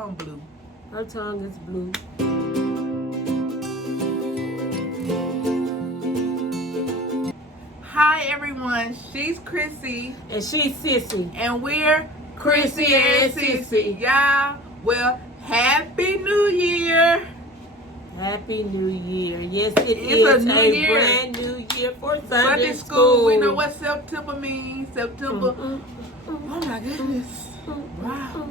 tongue blue. Her tongue is blue. Hi everyone, she's Chrissy. And she's Sissy. And we're Chrissy and Sissy. Y'all, well, Happy New Year. Happy New Year. Yes, It's a new year. Brand new year for Sunday school. We know what September means. September. Oh my goodness. Wow.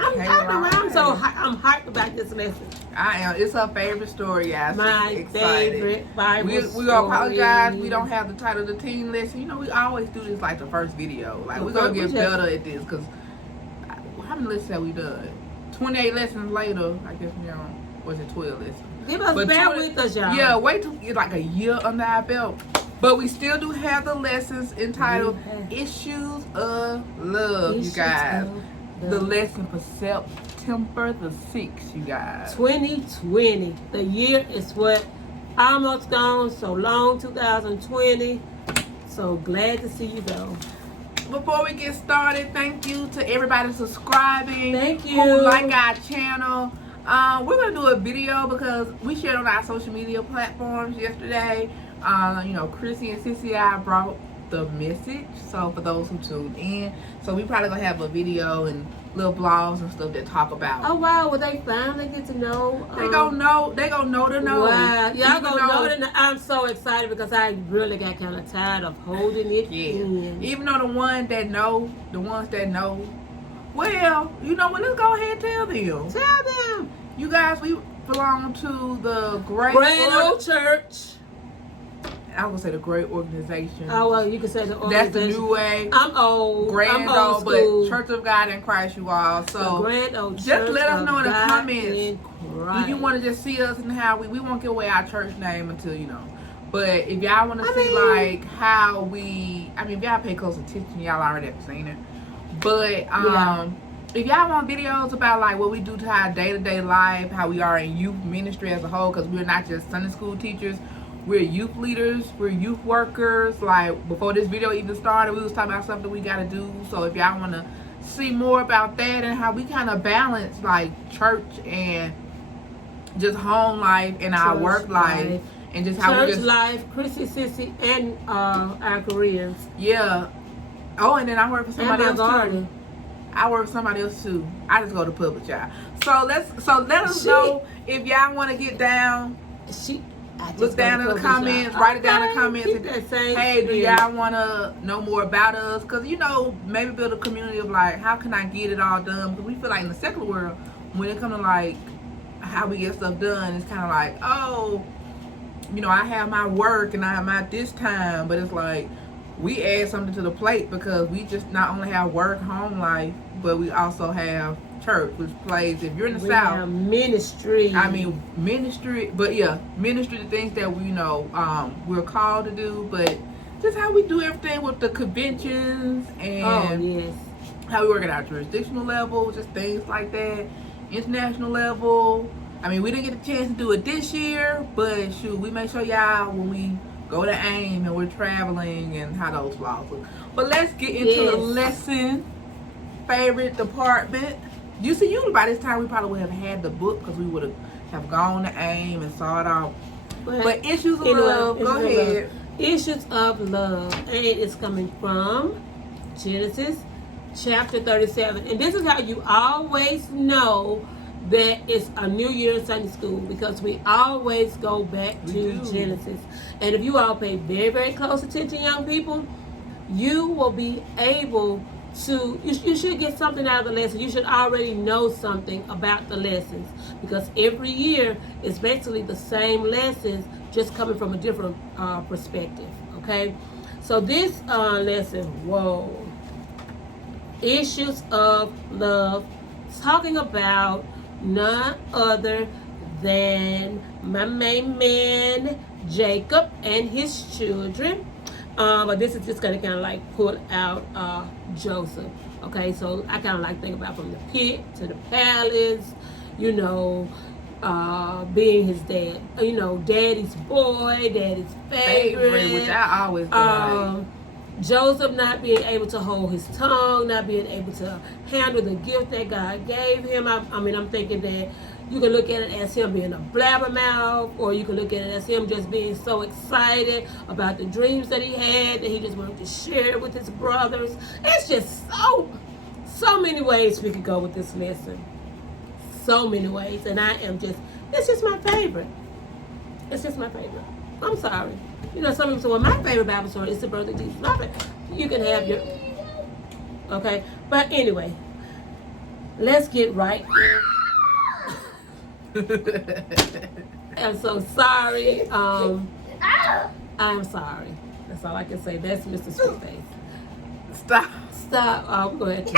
I'm hyped about this lesson. I am. It's her favorite story, guys. My favorite Bible story. We're gonna apologize. We don't have the title of the teen lesson. You know, we always do this like the first video. Like, we're gonna get better at this because how many lessons have we done? 28 lessons later, I guess we on, was it 12 lessons? Give us bear with us, y'all. Yeah, wait till get like a year under our belt. But we still do have the lessons entitled Issues of Love, you guys. The lesson for September the 6th, you guys. 2020. The year is what? Almost gone. So long, 2020. So glad to see you go. Before we get started, thank you to everybody subscribing. Thank you. Who like our channel. We're going to do a video because we shared on our social media platforms yesterday. You know, Chrissy and Sissy, I brought the message. So for those who tuned in, so we probably gonna have a video and little blogs and stuff that talk about. Oh wow, well they finally get to know. They gonna know. They gonna know to know. Wow, y'all gonna know to know. I'm so excited because I really got kind of tired of holding it in. Even though the ones that know, well, you know what? Let's go ahead and tell them. Tell them. You guys, we belong to the Grand Old Church. I was gonna say the great organization. Oh well, you can say the organization. That's the new way. I'm old. Grand old, but Church of God in Christ, you all. So the Grand Old just Church let us know in the God comments. In Do you want to just see us and how we won't give away our church name until you know. But if y'all want to see like how we, if y'all pay close attention, y'all already have seen it. But if y'all want videos about like what we do to our day-to-day life, how we are in youth ministry as a whole, because we're not just Sunday school teachers. We're youth leaders, we're youth workers. Like before this video even started, we was talking about something we gotta do. So if y'all wanna see more about that and how we kind of balance like church and just home life and our work life and just how church life, Chrissy, Sissy, and our careers. Yeah. Oh, and then I work for somebody else too. I work for somebody else too. I just go to public, y'all. So let us know if y'all want to get down. Look down in the comments, write it down in the comments, and hey, do y'all want to know more about us? Because, you know, maybe build a community of like, how can I get it all done? Because we feel like in the secular world, when it comes to like how we get stuff done, it's kind of like, oh, you know, I have my work and I have my this time, but it's like we add something to the plate because we just not only have work, home life, but we also have church, which plays, if you're in the South, ministry. Ministry, but yeah, ministry, the things that we know we're called to do, but just how we do everything with the conventions and how we work at our jurisdictional level, just things like that, international level. We didn't get a chance to do it this year, but shoot, we make sure y'all when we go to AIM and we're traveling and how those vlogs look. But let's get into the lesson. Favorite department. Usually by this time we probably would have had the book because we would have gone to AIM and saw it all. But Issues of Love, go ahead. Issues of Love, and it's coming from Genesis chapter 37. And this is how you always know that it's a new year in Sunday school, because we always go back to Genesis. And if you all pay very, very close attention, young people, you will be able to, you should get something out of the lesson. You should already know something about the lessons, because every year it's basically the same lessons, just coming from a different perspective. Okay, so this lesson, Issues of Love, talking about none other than my main man Jacob and his children. But this is just gonna kind of like pull out Joseph. Okay, so I kind of like think about from the pit to the palace, you know, being his dad, you know, daddy's boy, daddy's favorite, which I always like. Joseph not being able to hold his tongue, not being able to handle the gift that God gave him. I'm thinking that you can look at it as him being a blabbermouth, or you can look at it as him just being so excited about the dreams that he had that he just wanted to share it with his brothers. It's just so many ways we could go with this lesson. So many ways. And it's just my favorite. It's just my favorite. I'm sorry. You know, some people say, well, my favorite Bible story is the birth of Jesus. You can have your... Okay? But anyway, let's get right I'm so sorry. I'm sorry. That's all I can say. That's Mr. Sweetface. Stop. Go ahead.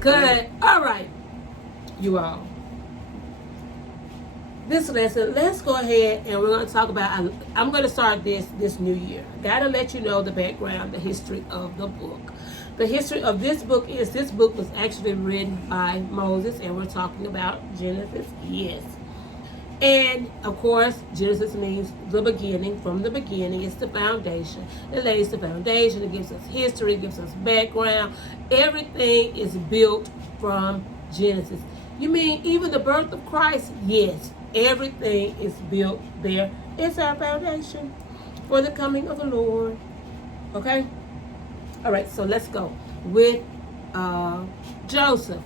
Good. All right. You all. This lesson, let's go ahead and we're going to talk about, I'm going to start this new year. Got to let you know the background, the history of the book. The history of this book was actually written by Moses, and we're talking about Genesis, yes. And, of course, Genesis means the beginning. From the beginning, it's the foundation. It lays the foundation. It gives us history. It gives us background. Everything is built from Genesis. You mean even the birth of Christ? Yes. Everything is built there. It's our foundation for the coming of the Lord. Okay? All right, so let's go with Joseph.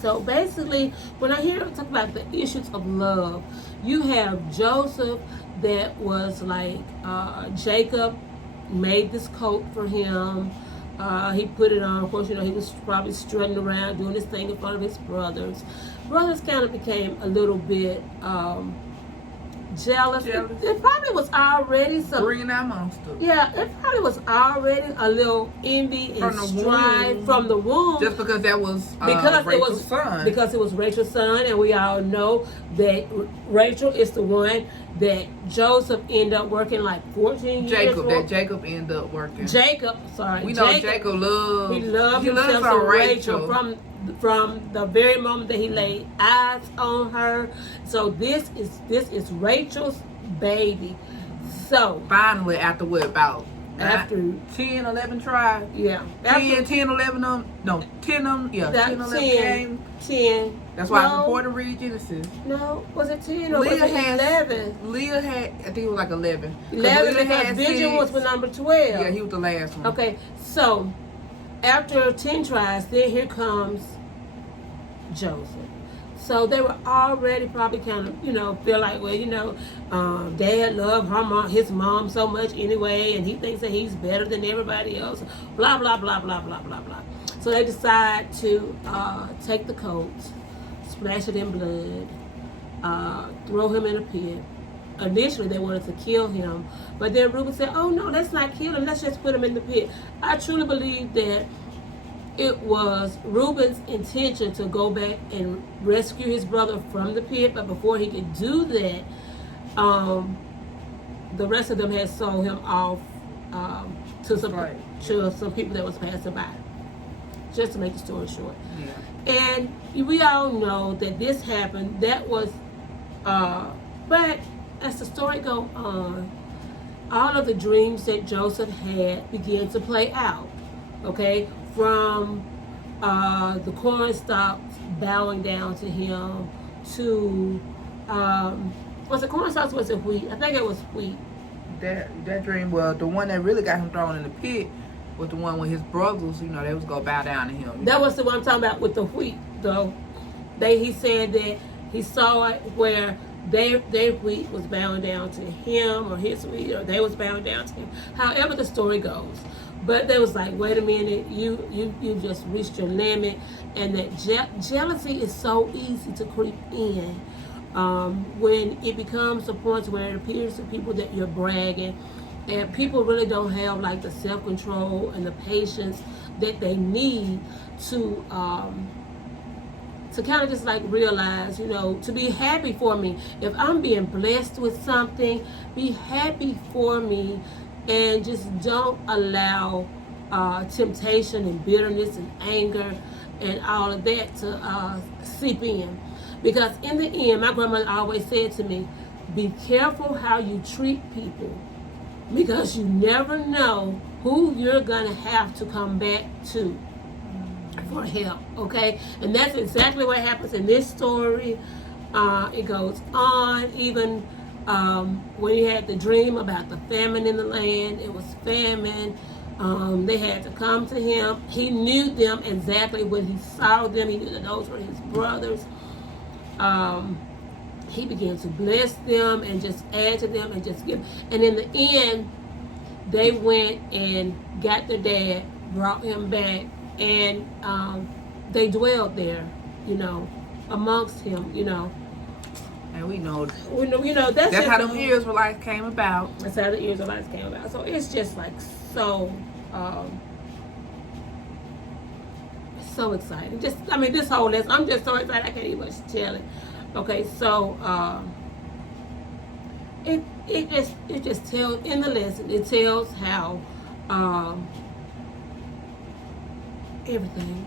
So basically, when I hear talk about the issues of love, you have Joseph that was like Jacob made this coat for him. He put it on. Of course, you know, he was probably strutting around doing this thing in front of his brothers. Brothers kind of became a little bit jealous. It probably was already some... Bringing that monster. Yeah, it probably was already a little envy and strife from the womb. Just because that was Rachel's son. Because it was Rachel's son, and we all know that Rachel is the one that Joseph ended up working like 14 years for. That Jacob ended up working. We know Jacob loved. He loved himself from Rachel from the very moment that he laid eyes on her. So this is Rachel's baby. So finally, after what, about after 10, 11 tries? Yeah. 10, 11 of them. No, 10 of them. Yeah, 10, 11 came. 10. That's why it's important to read Genesis. No, was it 10 or was it 11? Leah had, I think it was like 11. 11 because Vision was for number 12. Yeah, he was the last one. Okay, so after 10 tries, then here comes Joseph. So they were already probably kind of, you know, feel like, well, Dad loved his mom so much anyway, and he thinks that he's better than everybody else. Blah, blah, blah, blah, blah, blah, blah. So they decide to take the coat, splash it in blood, throw him in a pit. Initially, they wanted to kill him, but then Reuben said, oh, no, let's not kill him. Let's just put him in the pit. I truly believe that it was Reuben's intention to go back and rescue his brother from the pit, but before he could do that, the rest of them had sold him off to some people that was passing by. Just to make the story short. Yeah. And we all know that this happened. That was, but as the story goes on, all of the dreams that Joseph had began to play out. Okay, from the corn stalks bowing down to him to was it corn stalks? Was it wheat? I think it was wheat. That dream, well, the one that really got him thrown in the pit was the one with his brothers. You know, they was gonna bow down to him. That was the one I'm talking about with the wheat, though. He said that he saw it where their wheat was bowing down to him, or his wheat, or they was bowing down to him. However the story goes. But they was like, wait a minute, you just reached your limit, and that jealousy is so easy to creep in when it becomes a point where it appears to people that you're bragging, and people really don't have like the self-control and the patience that they need to kind of just like realize, to be happy for me. If I'm being blessed with something, be happy for me. And just don't allow temptation and bitterness and anger and all of that to seep in. Because in the end, my grandmother always said to me, be careful how you treat people, because you never know who you're going to have to come back to for help, okay? And that's exactly what happens in this story. It goes on, even when he had the dream about the famine in the land. It was famine. They had to come to him. He knew them exactly when he saw them. He knew that those were his brothers. He began to bless them and just add to them and just give. And in the end, they went and got their dad, brought him back, and they dwelled there, amongst him, And we know that's how them Israelites came about. That's how the Israelites came about. So it's just like so exciting. This whole lesson, I'm just so excited I can't even tell it. Okay, so it just tells in the lesson. It tells how everything.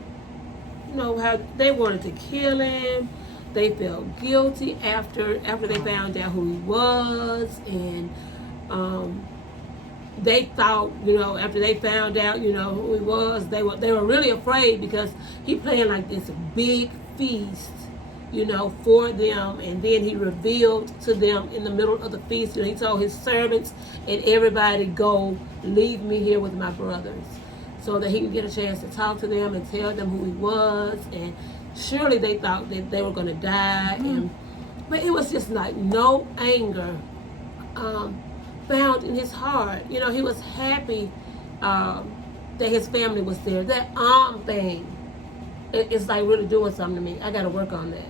How they wanted to kill him. They felt guilty after they found out who he was, and they thought, after they found out, who he was, they were really afraid because he planned like this big feast, for them, and then he revealed to them in the middle of the feast, he told his servants and everybody, go, leave me here with my brothers, so that he can get a chance to talk to them and tell them who he was. And surely they thought that they were going to die, but it was just like no anger found in his heart. He was happy that his family was there. That thing, it's like really doing something to me. I got to work on that.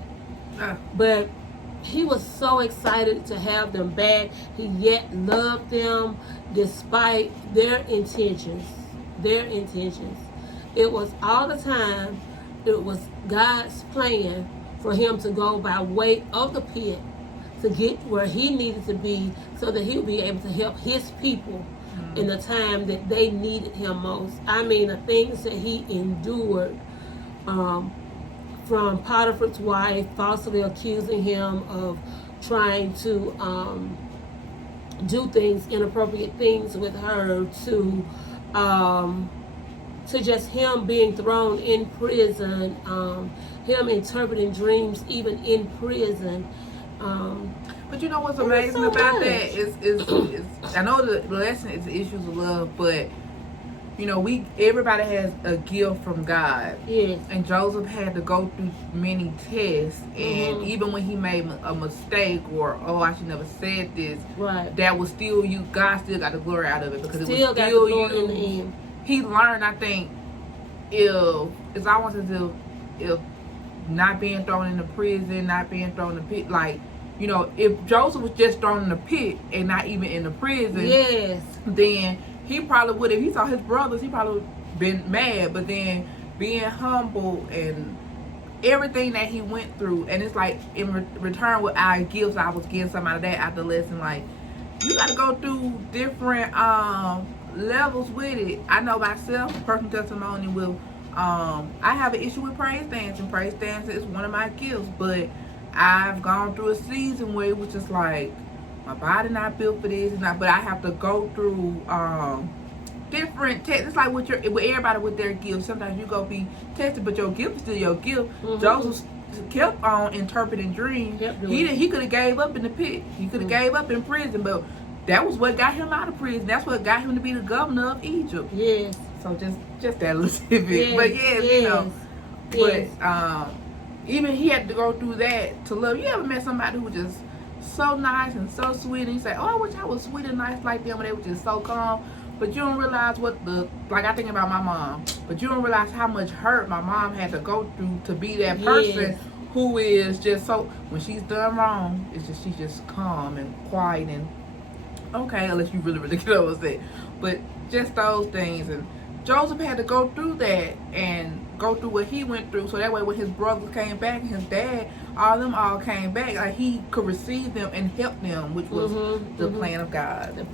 But he was so excited to have them back. He yet loved them despite their intentions. It was all the time, it was God's plan for him to go by way of the pit to get where he needed to be, so that he would be able to help his people in the time that they needed him most. The things that he endured, from Potiphar's wife falsely accusing him of trying to do inappropriate things with her, to just him being thrown in prison, him interpreting dreams even in prison. But what's amazing about that is I know the lesson is issues of love, but everybody has a gift from God. Yes. And Joseph had to go through many tests, and even when he made a mistake, or I should never said this, right, that was still you. God still got the glory out of it, because still it was got still the glory you. in the end. He learned, I think, if not being thrown in the prison, not being thrown in the pit, like, if Joseph was just thrown in the pit and not even in the prison, yes, then he probably would, if he saw his brothers, he probably would been mad. But then being humble and everything that he went through, and it's like in return with our gifts, I was giving somebody that after the lesson, like, you got to go through different levels with it. I know myself, personal testimony with I have an issue with praise dancing. Praise dancing is one of my gifts, but I've gone through a season where it was just like, my body not built for this, but I have to go through different tests. It's like with everybody with their gifts. Sometimes you go be tested, but your gift is still your gift. Joseph kept on interpreting dreams. He could have gave up in the pit. He could have gave up in prison, but that was what got him out of prison. That's what got him to be the governor of Egypt. Yes. So just that little bit. Yes. But yes. But even he had to go through that to love. You ever met somebody who was just so nice and so sweet, and you say, oh, I wish I was sweet and nice like them, and they were just so calm, but you don't realize I think about my mom, but you don't realize how much hurt my mom had to go through to be that person who is just so, when she's done wrong, she's just calm and quiet and okay, unless you really get over it. But just those things, and Joseph had to go through that and go through what he went through, so that way when his brothers came back and his dad, all came back, like he could receive them and help them, which was the plan of God.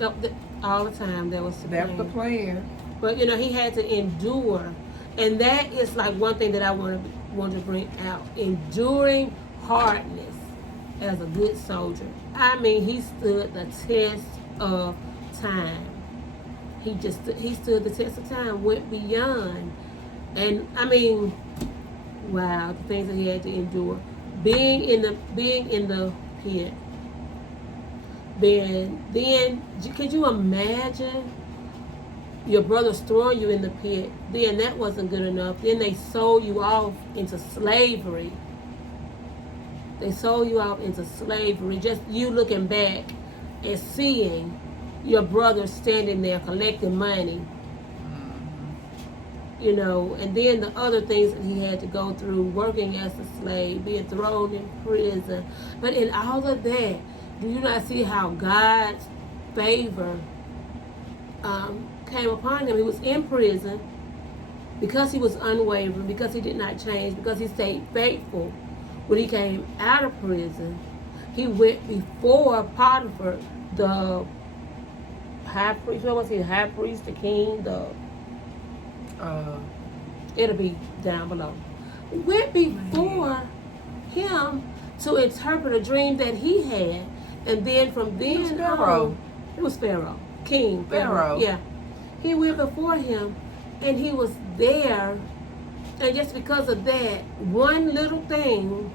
All the time, that was the plan. But he had to endure, and that is like one thing that I want to bring out: enduring hardness as a good soldier. He stood the test of time. He stood the test of time, went beyond. And I mean, wow, the things that he had to endure. Being in the pit. Then could you imagine your brothers throwing you in the pit? Then that wasn't good enough. Then they sold you off into slavery. Just you looking back and seeing your brother standing there collecting money. You know, and then the other things that he had to go through, working as a slave, being thrown in prison. But in all of that, do you not see how God's favor came upon him? He was in prison because he was unwavering, because he did not change, because he stayed faithful. When he came out of prison, he went before Potiphar, the high priest. What was he? The high priest, the king, it'll be down below. Went before him to interpret a dream that he had, and then from then on, it was Pharaoh, King Pharaoh. Yeah, he went before him, and he was there, and just because of that one little thing,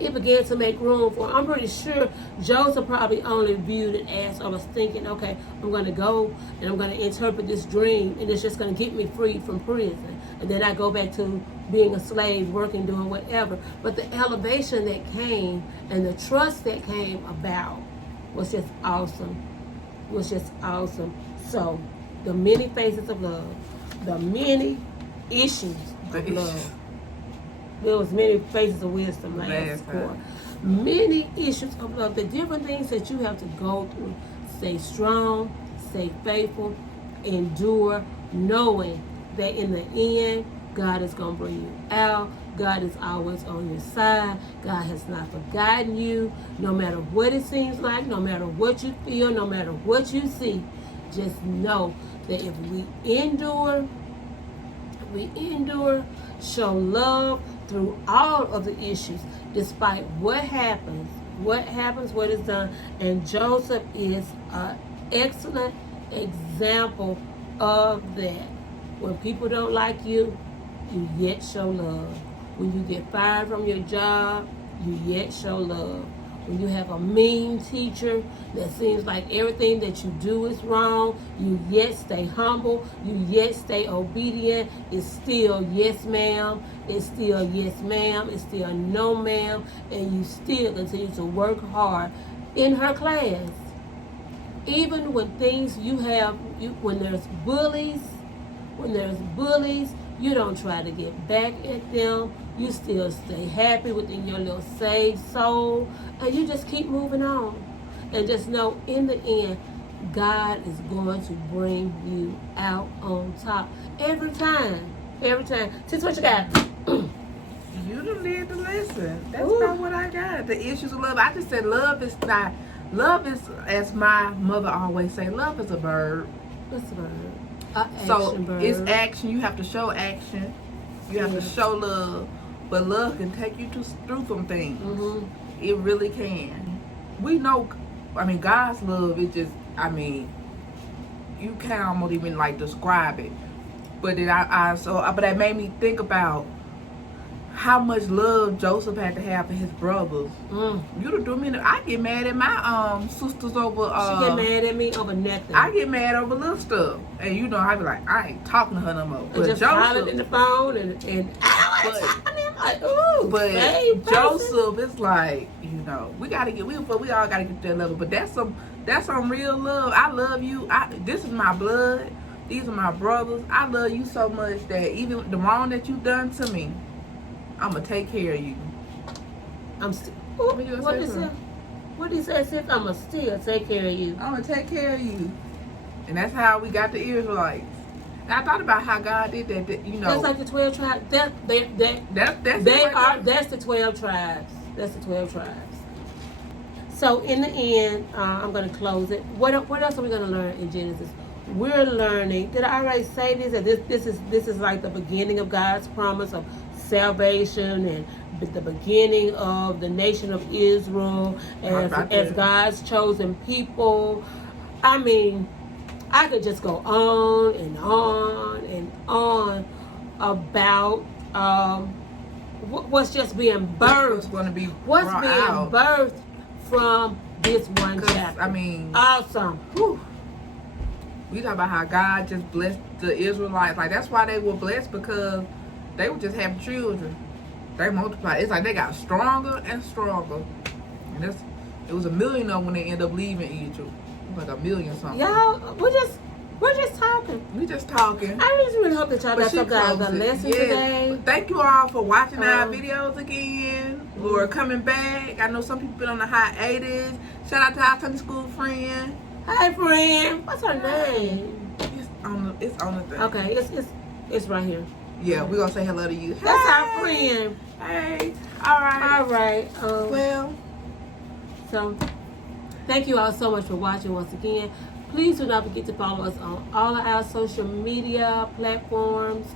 it began to make room for. I'm pretty sure Joseph probably only viewed it as, I was thinking, okay, I'm going to go and I'm going to interpret this dream, and it's just going to get me free from prison. And then I go back to being a slave, working, doing whatever. But the elevation that came and the trust that came about was just awesome. So, the many faces of love, the many issues of love. There was many faces of wisdom last quarter. Many issues of love. The different things that you have to go through. Stay strong, stay faithful, endure, knowing that in the end, God is going to bring you out. God is always on your side. God has not forgotten you. No matter what it seems like, no matter what you feel, no matter what you see, just know that if we endure, show love through all of the issues, despite what happens, what is done. And Joseph is an excellent example of that. When people don't like you, you yet show love. When you get fired from your job, you yet show love. When you have a mean teacher that seems like everything that you do is wrong, you yet stay humble, you yet stay obedient. It's still yes ma'am, it's still yes ma'am, it's still no ma'am, and you still continue to work hard in her class. Even when when there's bullies, you don't try to get back at them. You still stay happy within your little saved soul, and you just keep moving on. And just know, in the end, God is going to bring you out on top. Every time. Sis, what you got? You done lived the lesson. That's about what I got. The issues of love. I just said love is, as my mother always say, love is a verb. What's a verb? So it's action. You have to show action. You have to show love. But love can take you through some things. Mm-hmm. It really can. We know, God's love is just, you can't almost even describe it. But then but that made me think about how much love Joseph had to have for his brothers. You done do me. I get mad at my sisters over. She get mad at me over nothing. I get mad over little stuff, and I be like, I ain't talking to her no more. But just hollering in the phone and I don't want to talk to me. I'm like, ooh. But Joseph, it's like, we gotta get. We all gotta get to that level. But that's some real love. I love you. This is my blood. These are my brothers. I love you so much that even the wrong that you've done to me, I'm gonna take care of you. What did he say? Sis? I'm gonna still take care of you. I'm gonna take care of you. And that's how we got the Israelites. And I thought about how God did that. That's like the 12 tribes. That's the 12 tribes. That's the 12 tribes. So in the end, I'm gonna close it. What else are we gonna learn in Genesis? We're learning. Did I already say this? That this is like the beginning of God's promise of salvation and the beginning of the nation of Israel as God's chosen people. I could just go on and on and on about what's just being birthed. What's going to be what's brought being out. birthed from this one chapter. I mean, awesome. Whew. We talk about how God just blessed the Israelites. Like, that's why they were blessed, because they would just have children. They multiplied. It's like they got stronger and stronger. And it was 1 million of them when they ended up leaving Egypt. It was like 1 million something. Y'all, we're just talking. We just talking. I just really hope that y'all got something out of the lesson today. But thank you all for watching our videos again, or coming back. I know some people been on the hiatus. Shout out to our Sunday school friend. Hey, friend. What's her name? It's on the thing. Okay, it's right here. Yeah, we're gonna say hello to you. That's our friend. Hey. All right. Well, so thank you all so much for watching once again. Please do not forget to follow us on all of our social media platforms.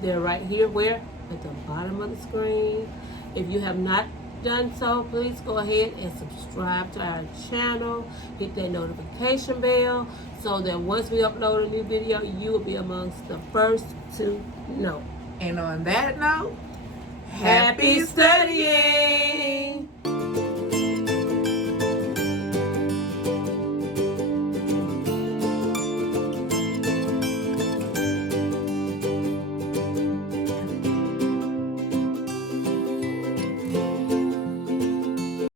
They're right here, where? At the bottom of the screen. If you have not done so, please go ahead and subscribe to our channel. Hit that notification bell so that once we upload a new video, you will be amongst the first to know. And on that note, Happy studying!